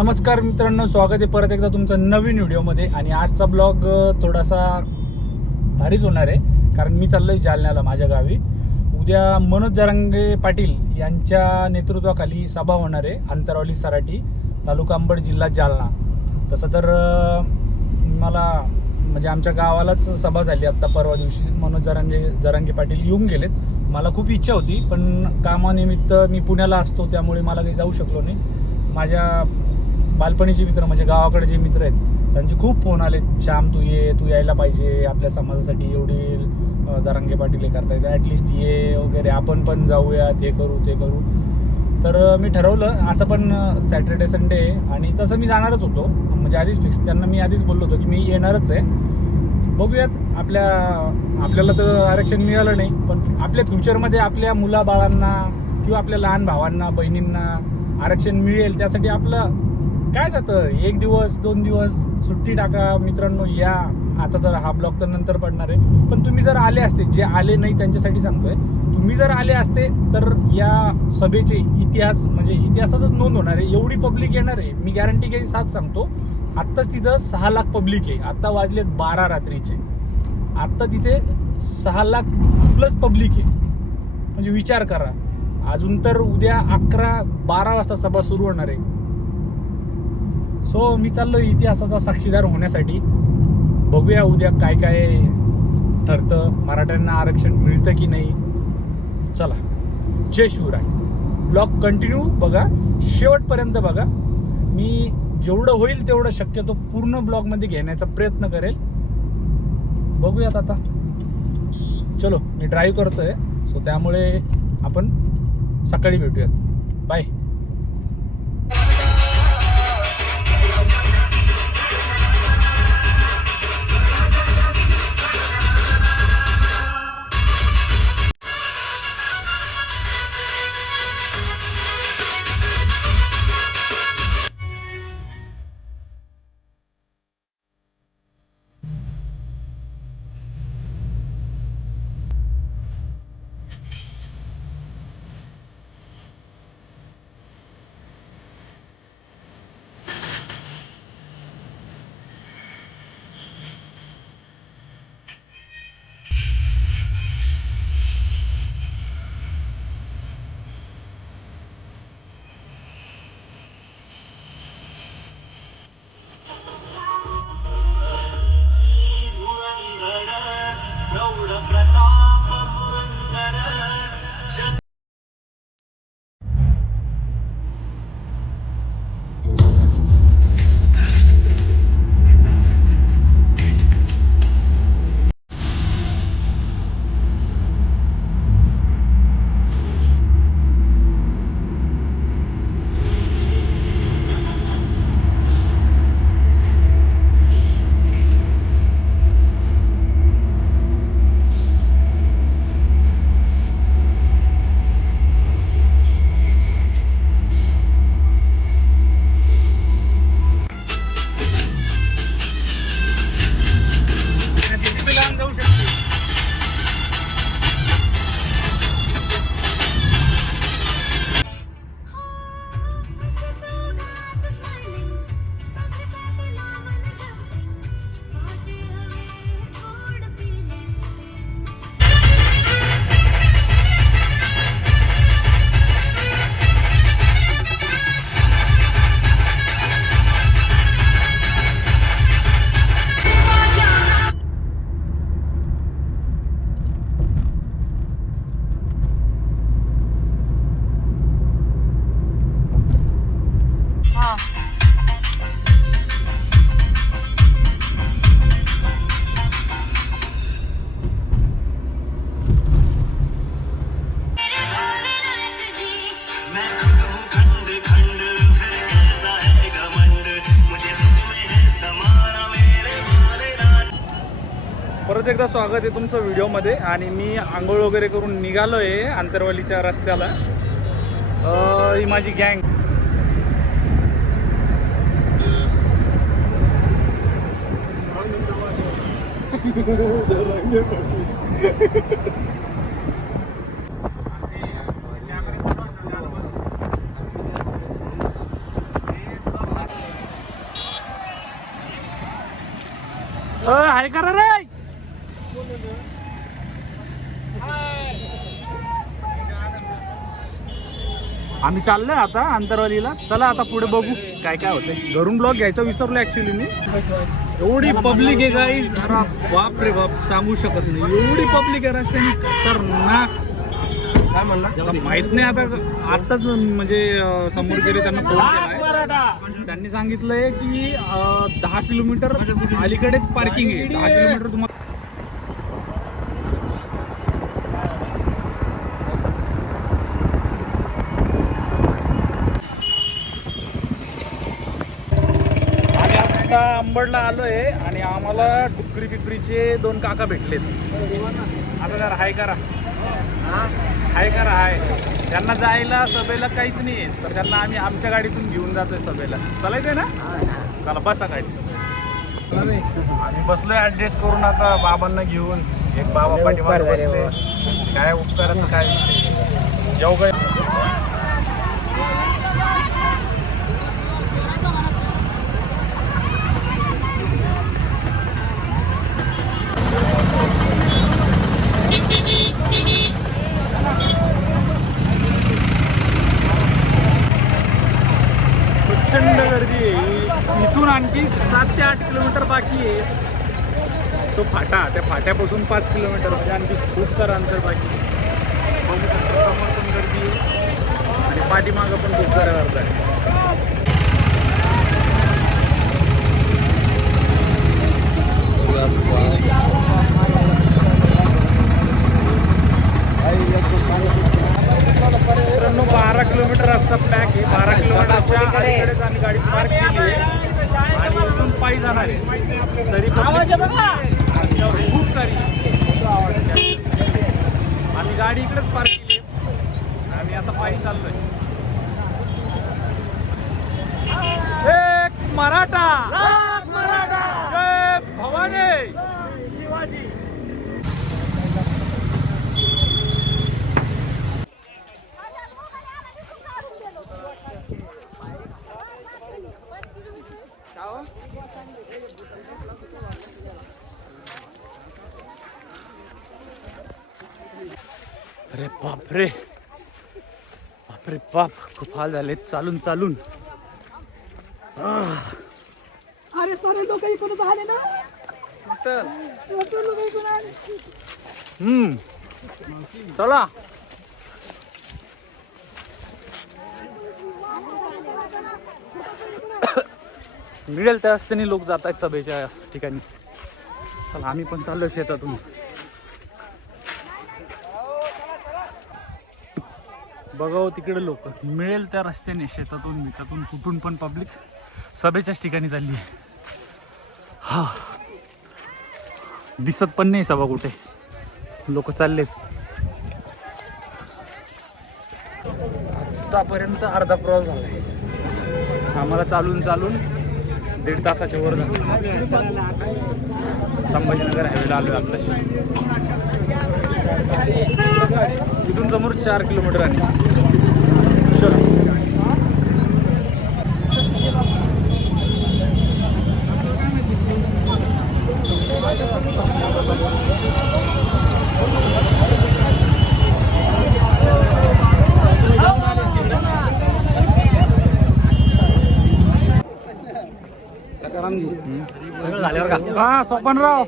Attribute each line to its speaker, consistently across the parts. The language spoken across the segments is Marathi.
Speaker 1: नमस्कार मित्रांनो स्वागत आहे परत एकदा तुमचं नवीन व्हिडिओमध्ये. आणि आजचा ब्लॉग थोडासा भारीच होणार आहे कारण मी चाललोय जालन्याला माझ्या गावी. उद्या मनोज जरांगे पाटील यांच्या नेतृत्वाखाली सभा होणार आहे अंतरावली सराटी तालुका अंबड जिल्हा जालना. तसं तर मला म्हणजे आमच्या गावालाच सभा झाली. आत्ता परवा दिवशी मनोज जरांगे जरांगे पाटील येऊन गेलेत. मला खूप इच्छा होती पण कामानिमित्त मी पुण्याला असतो त्यामुळे मला काही जाऊ शकलो नाही. माझ्या बालपणीचे मित्र म्हणजे गावाकडे जे मित्र आहेत त्यांचे खूप फोन आले श्याम तू ये तू यायला पाहिजे आपल्या समाजासाठी एवढी जरंगे पाटील हे करतायत. ॲटलिस्ट ये वगैरे आपण पण जाऊया ते करू ते करू. तर मी ठरवलं असं पण सॅटर्डे संडे आणि तसं मी जाणारच होतो. म्हणजे आधीच फिक्स त्यांना मी आधीच बोललो होतो की मी येणारच आहे. बघूयात आपल्या आपल्याला तर आरक्षण मिळालं नाही पण आपल्या फ्युचरमध्ये आपल्या मुलाबाळांना किंवा आपल्या लहान भावांना बहिणींना आरक्षण मिळेल त्यासाठी आपलं काय जातं? एक दिवस दोन दिवस सुट्टी टाका मित्रांनो या. आता तर हा ब्लॉग तर नंतर पडणार आहे. पण तुम्ही जर आले असते जे आले नाही त्यांच्यासाठी सांगतोय तुम्ही जर आले असते तर या सभेचे इतिहास म्हणजे इतिहासातच नोंद होणार आहे. एवढी पब्लिक येणार आहे. मी गॅरंटी घे साथ सांगतो. आत्ताच तिथं सहा लाख पब्लिक आहे. आत्ता वाजलेत बारा रात्रीचे. आत्ता तिथे सहा लाख प्लस पब्लिक आहे. म्हणजे विचार करा. अजून तर उद्या अकरा बारा वाजता सभा सुरू होणार आहे. सो मी चाललो इतिहासाचा साक्षीदार होण्यासाठी. बघूया उद्या काय काय ठरतं. मराठ्यांना आरक्षण मिळतं की नाही? चला. जय शिवराय. ब्लॉग कंटिन्यू बघा. शेवटपर्यंत बघा. मी जेवढं होईल तेवढं शक्यतो पूर्ण ब्लॉगमध्ये घेण्याचा प्रयत्न करेल. बघूयात आता. चलो मी ड्राईव्ह करतोय. सो त्यामुळे आपण सकाळी भेटूयात. बाय परत एकदा स्वागत आहे तुमचं व्हिडिओमध्ये. आणि मी आंघोळ वगैरे करून निघालो आहे आंतरवालीच्या रस्त्याला. ही माझी गँग. आहे का रे! आम्ही चाललोय आता आंतरवालीला चला आता पुढे बघू काय काय होतंय. घरून ब्लॉग घ्यायचा विसरलो ऍक्च्युली मी. एवढी पब्लिक आहे गाई जरा बाप रे बाप सांगू शकत नाही. एवढी पब्लिक आहे रस्त्याने. खतरनाक.
Speaker 2: काय म्हणला?
Speaker 1: माहीत नाही आता. आताच म्हणजे समोर गेले त्यांना फोन केलाय त्यांनी सांगितलंय की दहा किलोमीटर अलीकडेच पार्किंग आहे. दहा किलोमीटर तुम्हाला आम्ही अंबडला आलोय आणि आम्हाला डुकरी पिपरीचे दोन काका भेटलेत. आता जरा हाय करा. हाय करा हाय. त्यांना जायला सभेला काहीच नाही आहे तर त्यांना आम्ही आमच्या गाडीतून घेऊन जातोय सभेला. चालायचंय ना? चला बसा गाडी आम्ही बसलोय ऍडजस्ट करून आता बाबांना घेऊन. एक बाबा पाठीमागे बसले. काय उपकाराचं काय जेव काय? प्रचंड गर्दी आहे. इथून आणखी सात ते आठ किलोमीटर बाकी आहे. तो फाटा त्या फाट्यापासून पाच किलोमीटर म्हणजे आणखी खूप सारं अंतर बाकी आहे. समोर पण गर्दी आहे. आणि पाठीमागं पण खूप सारं गर्दी आहे. मित्रांनो बारा किलोमीटर असतात पॅक आहे. बारा किलोमीटरच्या अलीकडेच आम्ही गाडी पार्क केली आहे. आणि इथून पायी जाणार आहे. तरी खूप सारी. आम्ही गाडी इकडेच पार्क केली आम्ही आता पायी चाललोय. एक मराठा जय भवानी शिवाजी अरे बापरे. बापरे बाप खूप हाल झाले. चालून चालून.
Speaker 3: अरे सारे लोक इकडून आले ना. लोक इकडून आले.
Speaker 1: हम्म. चला. मिळेल त्या रस्त्याने लोक जात आहेत सभेच्या ठिकाणी. चला आम्ही पण चाललोय शेतातून. बघावं तिकडे लोक. मिळेल त्या रस्त्याने शेतातून मिठातून कुठून पण पब्लिक सभेच्याच ठिकाणी चालली आहे. हा. दिसत पण नाही सभा कुठे. लोक चाललेत. आतापर्यंत अर्धा प्रवास झालाय आम्हाला चालून चालून दीड तासाच्या वर झालं. संभाजीनगर हायवेला आलो आत्ताशी इथून समोर चार किलोमीटर आणि चलो
Speaker 2: सगळं झाल्यावर का
Speaker 1: हा सोपनराव.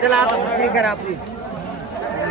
Speaker 3: चला आता सगळी आपली.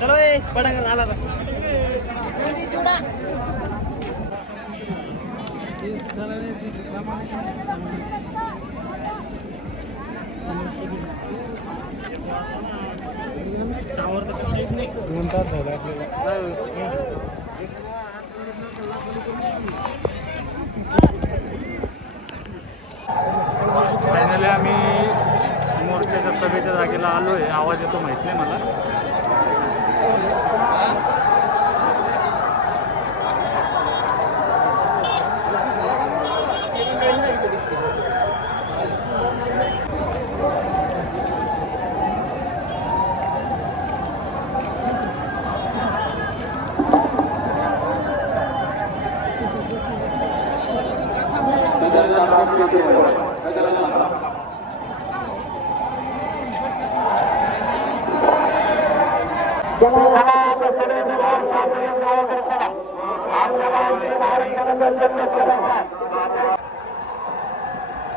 Speaker 2: चलो ये बड़ा कर लाला जुड़ा Thank you.
Speaker 1: दोन तास फायनली आम्ही मोर्चाच्या सभेच्या जागेला आलो आहे आवाज येतो माहीत नाही मला.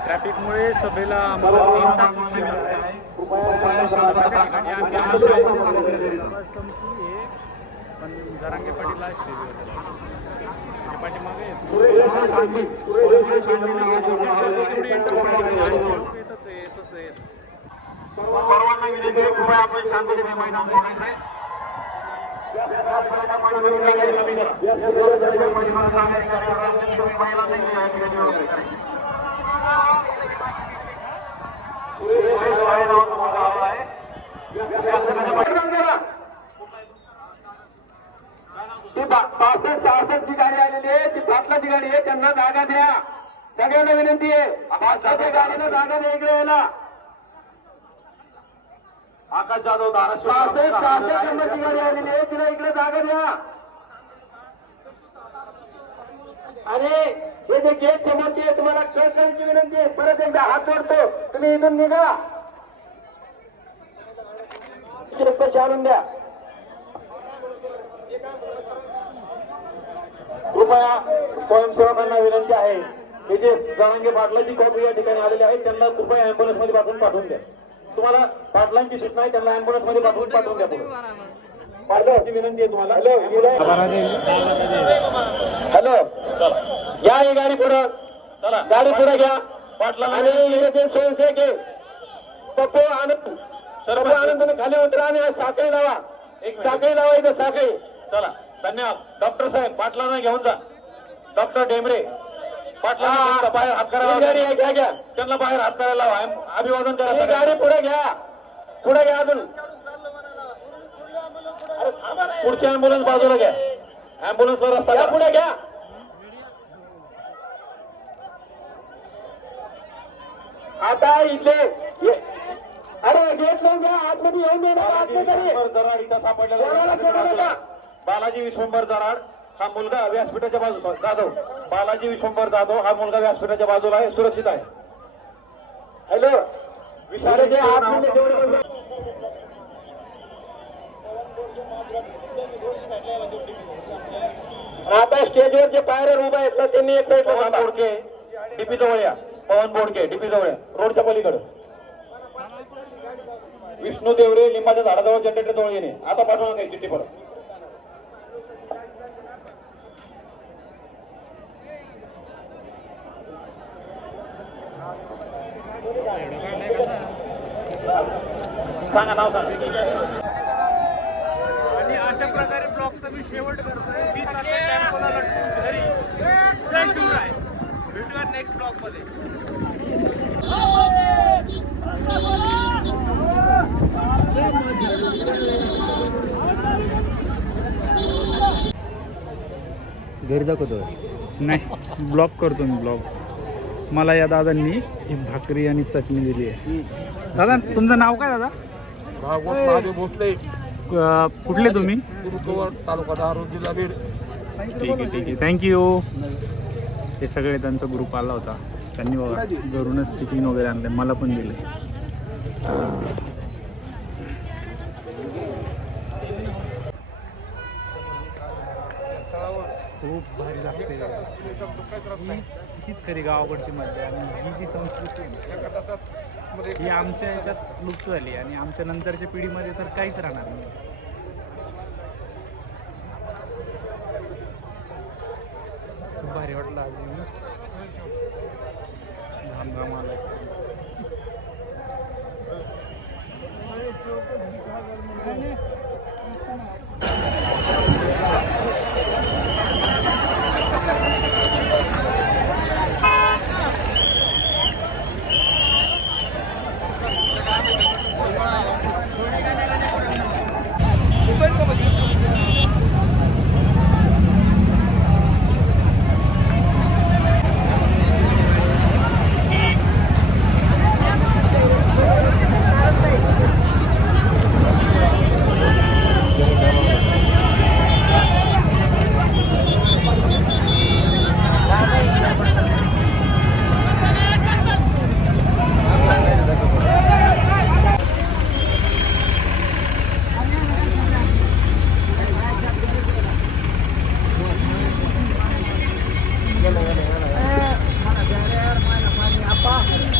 Speaker 1: ट्रॅफिकमुळे सभेला आम्हाला तीन तास उशीर संपली पण जरांगे पाटील पाठीमागे येतच आहे, येतच.
Speaker 4: सर्वांना विनंती आहे कृपया आपण मैदान सोडायचं आहे ती पासष्ट सहासष्ट ची गाडी आलेली आहे. ती पाटलाची गाडी आहे. त्यांना जागा द्या. सगळ्यांना विनंती आहे. पाटलाच्या गाडीला जागा द्या इकडे यायला. आकाश जाधव धाराशिव गाडी आलेली आहे. तिला इकडे जागा द्या. आणि हे जे गेट समोरचे आहे, तुम्हाला कळकळीची विनंती आहे. परत एकदा हात जोडतो. तुम्ही इथून निघा. पैसे आणून द्या. कृपया स्वयंसेवकांना विनंती आहे. हे जे जणांगे पाटलाची कॉपी या ठिकाणी आलेली आहे त्यांना कृपया अँब्युलन्समध्ये पाठवून पाठवून द्या. तुम्हाला पाटलांची सूचना आहे त्यांना अँब्युलन्समध्ये पाठवून पाठवून द्या. पाटलांची विनंती आहे तुम्हाला. Hello hello. या ही गाडी पुढं. चला. गाडी पुढे घ्या. पाटला आणि इथे स्वयंसेवक आहे पप्पू आनंद. सर्व आनंद तुम्ही खाली उतरा आणि साखळी लावा. एक साखळी लावा इथे साखळी. चला. धन्यवाद. डॉक्टर साहेब पाटलांना घेऊन जा. डॉक्टर डेमरे. पाटला बाहेर हात करायला गाडी घ्या घ्या. त्यांना बाहेर हात करायला अभिवादन करा गाडी पुढे घ्या. पुढे घ्या अजून. पुढची अँब्युलन्स बाजूला घ्या. अँब्युलन्सला रस्ता घ्या पुढे घ्या. आता इथले ये- अरे गेट लावून घ्या. आतमध्ये येऊन दे नका आतमध्ये जराड इथं सापडलेला बालाजी विश्वंभर जराड. हा मुलगा व्यासपीठाच्या बाजूला जाधव. बालाजी विश्वंभर जाधव हा मुलगा व्यासपीठाच्या बाजूला आहे सुरक्षित आहे. हॅलो? आता स्टेजवर जे पायऱ्या उभा आहेत ना त्यांनी एक साईड पवन बोडके. डीपी जवळ या. पवन बोडके डीपी जवळ या. रोडच्या पलीकडे. विष्णू देवरे लिंबाच्या झाडाजवळ जनरेटर जवळ येणे. आता पाठवणार काही चिठ्ठी परत. सांगा नाव सांगा.
Speaker 1: आणि अशा प्रकारे ब्लॉगचा मी शेवट करतोय. मी चाललोय टेम्पोला लटकून घरी. जय शिवराय. भेटूया नेक्स्ट ब्लॉगमध्ये
Speaker 2: घरी दाखवतो.
Speaker 1: नाही ब्लॉग करतो मी ब्लॉग मला या दादांनी ही भाकरी आणि चटणी दिली आहे. दादा तुमचं नाव काय दादा?
Speaker 2: महादेव भोसले.
Speaker 1: अं, कुठले तुम्ही?
Speaker 2: गुरुकवर तालुका धारूर जिल्हा बीड.
Speaker 1: ठीक आहे ठीक आहे. थँक्यू हे सगळे त्यांचा ग्रुप आला होता. त्यांनी बघा घरूनच टिफिन वगैरे आणले. मला पण दिले. खूप भारी लागते. हीच खरी गावाकडची मजा आणि ही जी संस्कृती ही आमच्या याच्यात लुप्त झाली आणि आमच्या नंतरच्या पिढीमध्ये तर काहीच राहणार नाही. खूप भारी वाटलं आज धामधाम